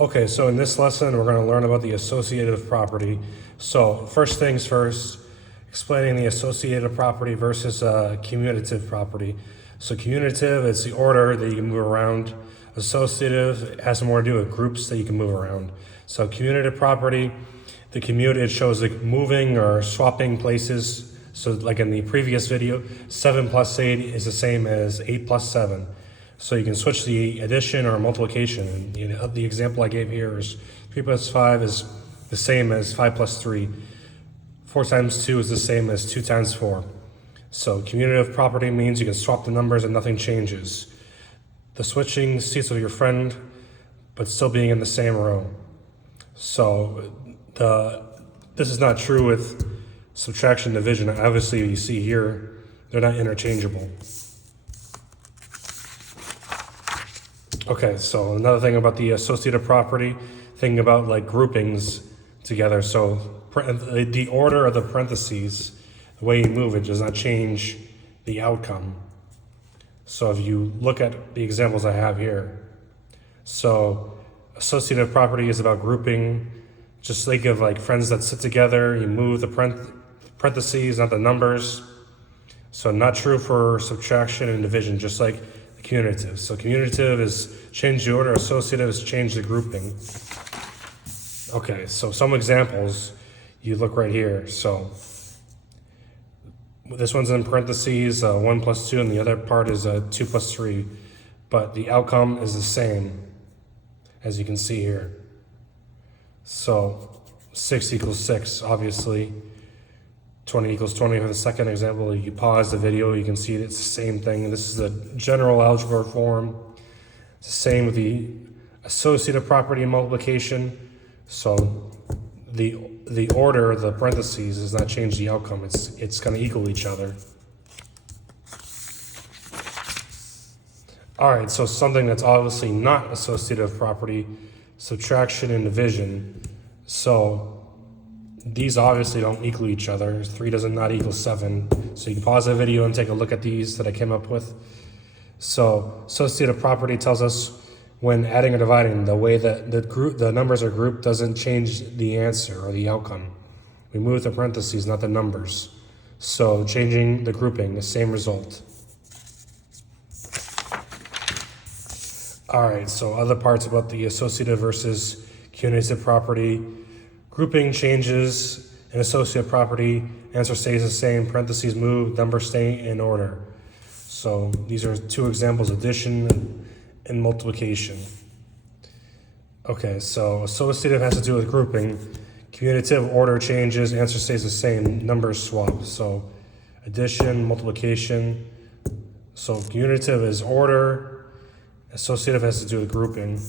Okay, so in this lesson, we're going to learn about the associative property. So first things first, explaining the associative property versus commutative property. So commutative is the order that you can move around. Associative has more to do with groups that you can move around. So commutative property, the commute, it shows like moving or swapping places. So like in the previous video, 7 plus 8 is the same as 8 plus 7. So you can switch the addition or multiplication. And the example I gave here is 3 plus 5 is the same as 5 plus 3. 4 times 2 is the same as 2 times 4. So commutative property means you can swap the numbers and nothing changes. The switching seats with your friend, but still being in the same row. So this is not true with subtraction and division. Obviously, you see here, they're not interchangeable. Okay, so another thing about the associative property, thinking about like groupings together. So the order of the parentheses, the way you move it does not change the outcome. So if you look at the examples I have here, so associative property is about grouping. Just think of like friends that sit together, you move the parentheses, not the numbers. So not true for subtraction and division, just like the commutative. So commutative is change the order, associative is change the grouping. Okay, so some examples, you look right here. So this one's in parentheses, 1 plus 2, and the other part is 2 plus 3. But the outcome is the same, as you can see here. So 6 equals 6, obviously. 20 equals 20 for the second example. You pause the video, you can see it's the same thing. This is the general algebra form. It's the same with the associative property and multiplication. So the order of the parentheses does not change the outcome. It's going to equal each other. All right, so something that's obviously not associative property, subtraction and division. So these obviously don't equal each other. 3 does not equal 7. So you can pause the video and take a look at these that I came up with. So associative property tells us when adding or dividing, the way that the numbers are grouped doesn't change the answer or the outcome. We move the parentheses, not the numbers. So changing the grouping, the same result. All right, so other parts about the associative versus commutative property. Grouping changes in associative property, answer stays the same, parentheses move, numbers stay in order. So these are two examples, addition and multiplication. Okay, so associative has to do with grouping. Commutative, order changes, answer stays the same, numbers swap. So addition, multiplication. So commutative is order, associative has to do with grouping.